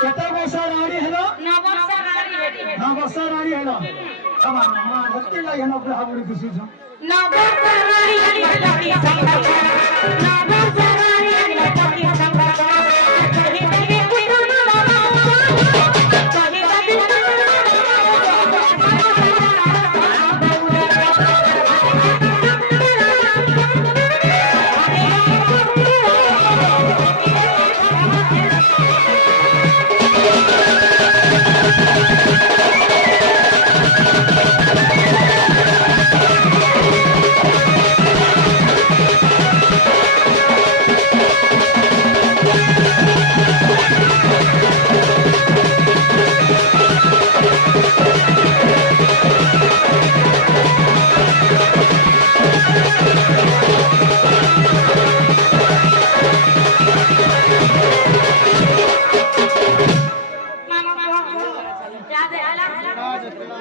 কেতে বছর রাড়ি হলো 9 বছর রাড়ি হলো আমার মা হতে লাগে না আপনি হাবুড়ি খুশি ছো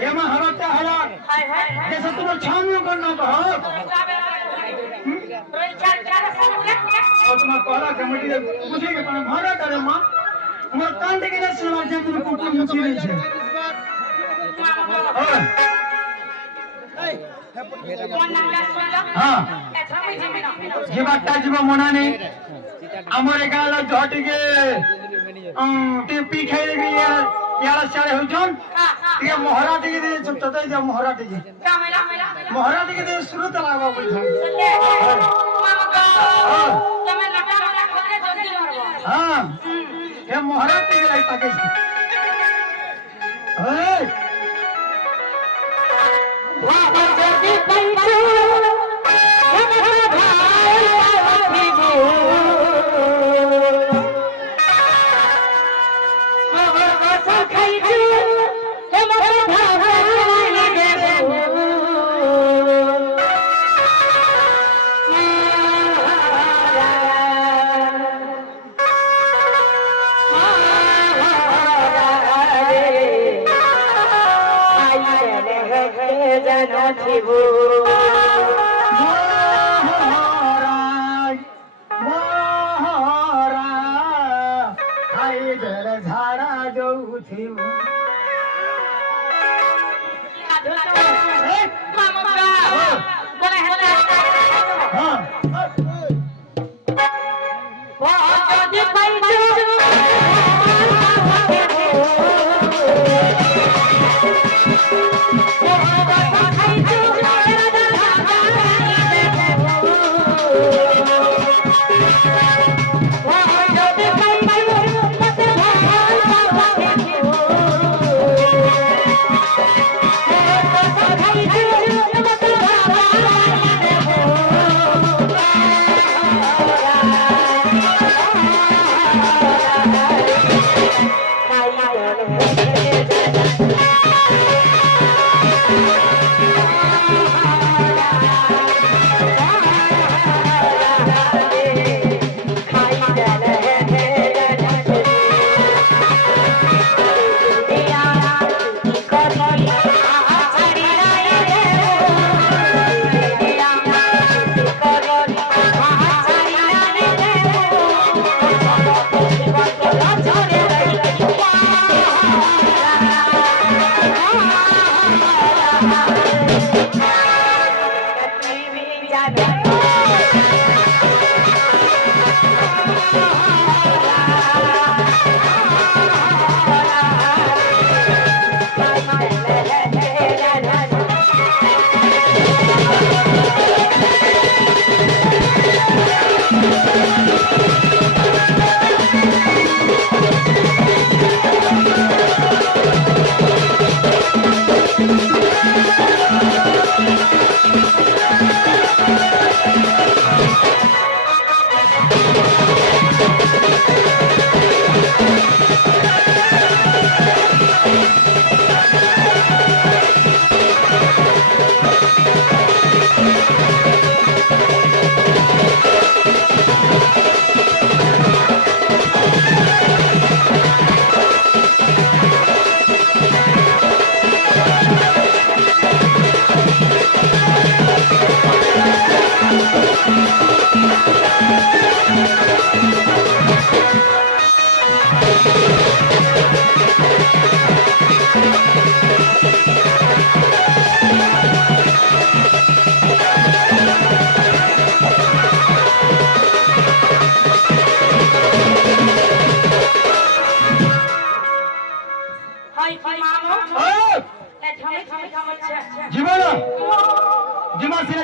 एमा हरता हला जैसे तुम छानियों करना कहो और तुम कहला कमेटी पूछे के पण भाड़ा करे मां हमर कान देखे ना सुना जे तुम कुटुम मुची रही छे हां जे बात जीवा मना नहीं हमर गाला झटी के टीपी खाई गई यार सारे हो जोन ये मोहरा टिके दे चुपचाते जा मोहरा टिके मोहरा टिके दे शुरू तलावा बोल हां ये मोहरा टिके लाई ताके ए वाह जदी पैचू हमरा भाई अभिगो झाड़ा जो थी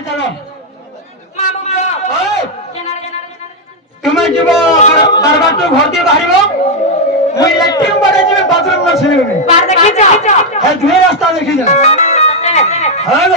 চলো তুমি যাব বারবার তো ঘর দিয়ে বাহিব মুই ল্যাট্রিন বাড়ে যাবে বাথরুম না ছেড়ে হ্যাঁ দুই রাস্তা দেখি যা হ্যাঁ